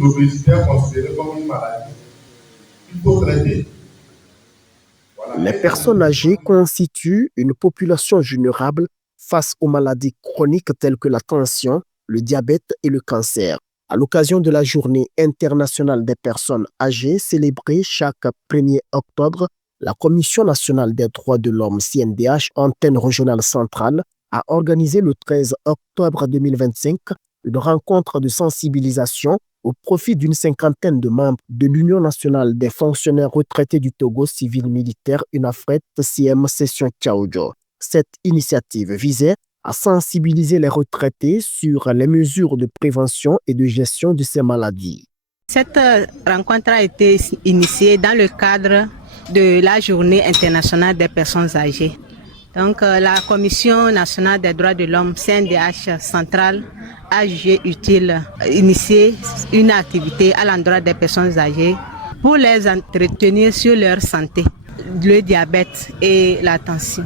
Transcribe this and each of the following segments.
l'obésité est considérée comme une maladie qu'il faut traiter. Les personnes âgées constituent une population vulnérable face aux maladies chroniques telles que la tension, le diabète et le cancer. À l'occasion de la Journée internationale des personnes âgées célébrée chaque 1er octobre, la Commission nationale des droits de l'homme CNDH, antenne régionale centrale, a organisé le 13 octobre 2025 une rencontre de sensibilisation au profit d'une cinquantaine de membres de l'Union nationale des fonctionnaires retraités du Togo civil militaire UNAFRET CM Session Tchaoudjo. Cette initiative visait à sensibiliser les retraités sur les mesures de prévention et de gestion de ces maladies. Cette rencontre a été initiée dans le cadre de la Journée internationale des personnes âgées. Donc, la Commission nationale des droits de l'homme, CNDH centrale, a jugé utile d'initier une activité à l'endroit des personnes âgées pour les entretenir sur leur santé, le diabète et la tension.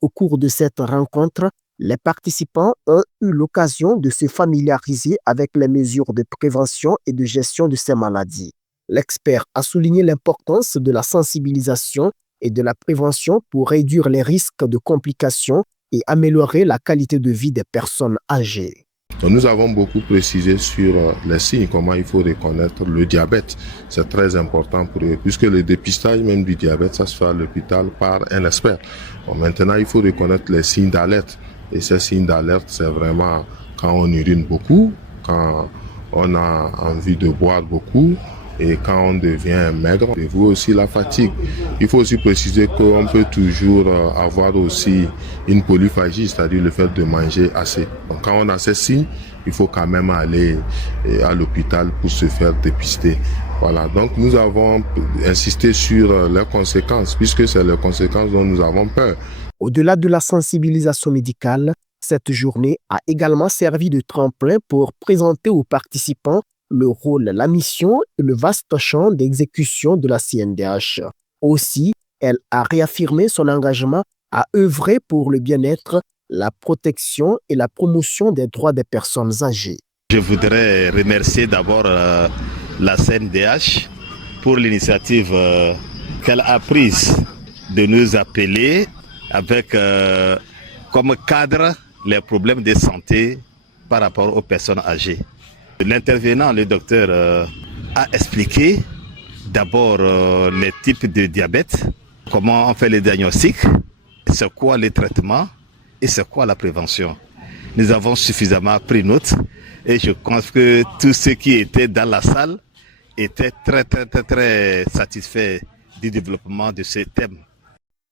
Au cours de cette rencontre, les participants ont eu l'occasion de se familiariser avec les mesures de prévention et de gestion de ces maladies. L'expert a souligné l'importance de la sensibilisation et de la prévention pour réduire les risques de complications et améliorer la qualité de vie des personnes âgées. Donc nous avons beaucoup précisé sur les signes, comment il faut reconnaître le diabète. C'est très important pour eux, puisque le dépistage même du diabète, ça se fait à l'hôpital par un expert. Bon, maintenant, il faut reconnaître les signes d'alerte. Et ces signes d'alerte, c'est vraiment quand on urine beaucoup, quand on a envie de boire beaucoup, et quand on devient maigre, et vous aussi la fatigue. Il faut aussi préciser qu'on peut toujours avoir aussi une polyphagie, c'est-à-dire le fait de manger assez. Donc quand on a ces signes, il faut quand même aller à l'hôpital pour se faire dépister. Voilà, donc nous avons insisté sur les conséquences, puisque c'est les conséquences dont nous avons peur. Au-delà de la sensibilisation médicale, cette journée a également servi de tremplin pour présenter aux participants le rôle, la mission et le vaste champ d'exécution de la CNDH. Aussi, elle a réaffirmé son engagement à œuvrer pour le bien-être, la protection et la promotion des droits des personnes âgées. Je voudrais remercier d'abord la CNDH pour l'initiative qu'elle a prise de nous appeler avec comme cadre les problèmes de santé par rapport aux personnes âgées. L'intervenant, le docteur, a expliqué d'abord les types de diabète, comment on fait le diagnostic, c'est quoi les traitements et c'est quoi la prévention. Nous avons suffisamment pris note et je pense que tous ceux qui étaient dans la salle étaient très satisfaits du développement de ce thème.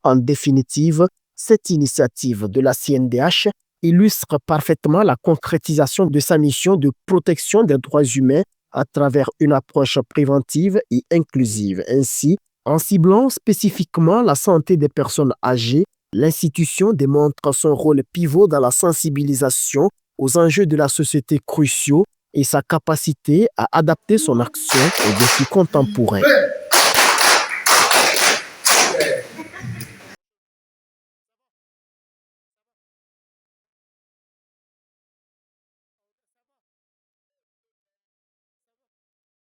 En définitive, cette initiative de la CNDH illustre parfaitement la concrétisation de sa mission de protection des droits humains à travers une approche préventive et inclusive. Ainsi, en ciblant spécifiquement la santé des personnes âgées, l'institution démontre son rôle pivot dans la sensibilisation aux enjeux de la société cruciaux et sa capacité à adapter son action aux défis contemporains.